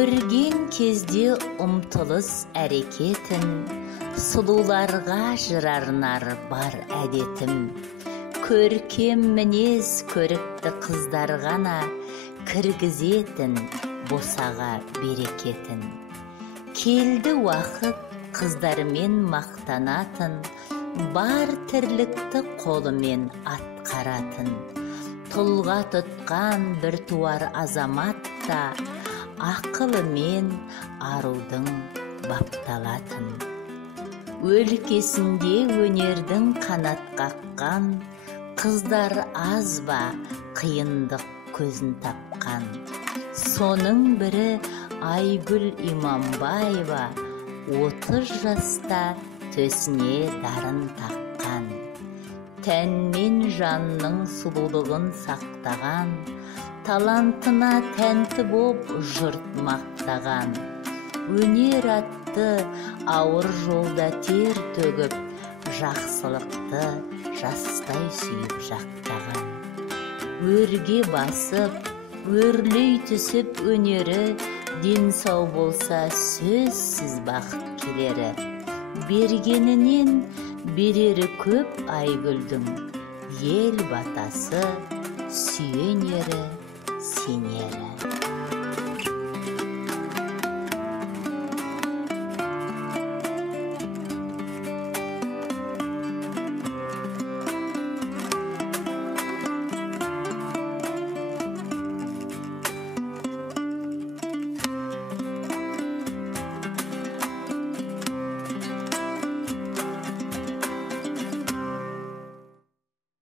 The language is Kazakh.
Көрген кезде ұмтылыс әрекетін, сұлуларға жырарнар бар әдетім. Көркем мінез көрікті қыздар ғана, кіргізетін босаға берекетін. Келді уақыт қыздармен мақтанатын, бар тірлікті қолымен атқаратын. Тұлға тұтқан бір туар азаматта, ақылымен арудың бапталатын. Өлкесінде өнердің қанат қаққан, қыздар аз ба қиындық көзін тапқан. Соның бірі Айгүл Иманбаева, 30 жаста төсіне дарын таққан. Тән мен жанның сұлулығын сақтаған, талантына тәнті боп жұрт мақтаған. Өнер атты ауыр жолда тер төгіп, жақсылықты жастай сүйіп жақтаған. Өрге басып, өрлей түсіп өнері, ден сау болса сөзсіз бақыт келері. Бергенінен берері көп Айгүлдің, ел батасы, сүйенері, сенері.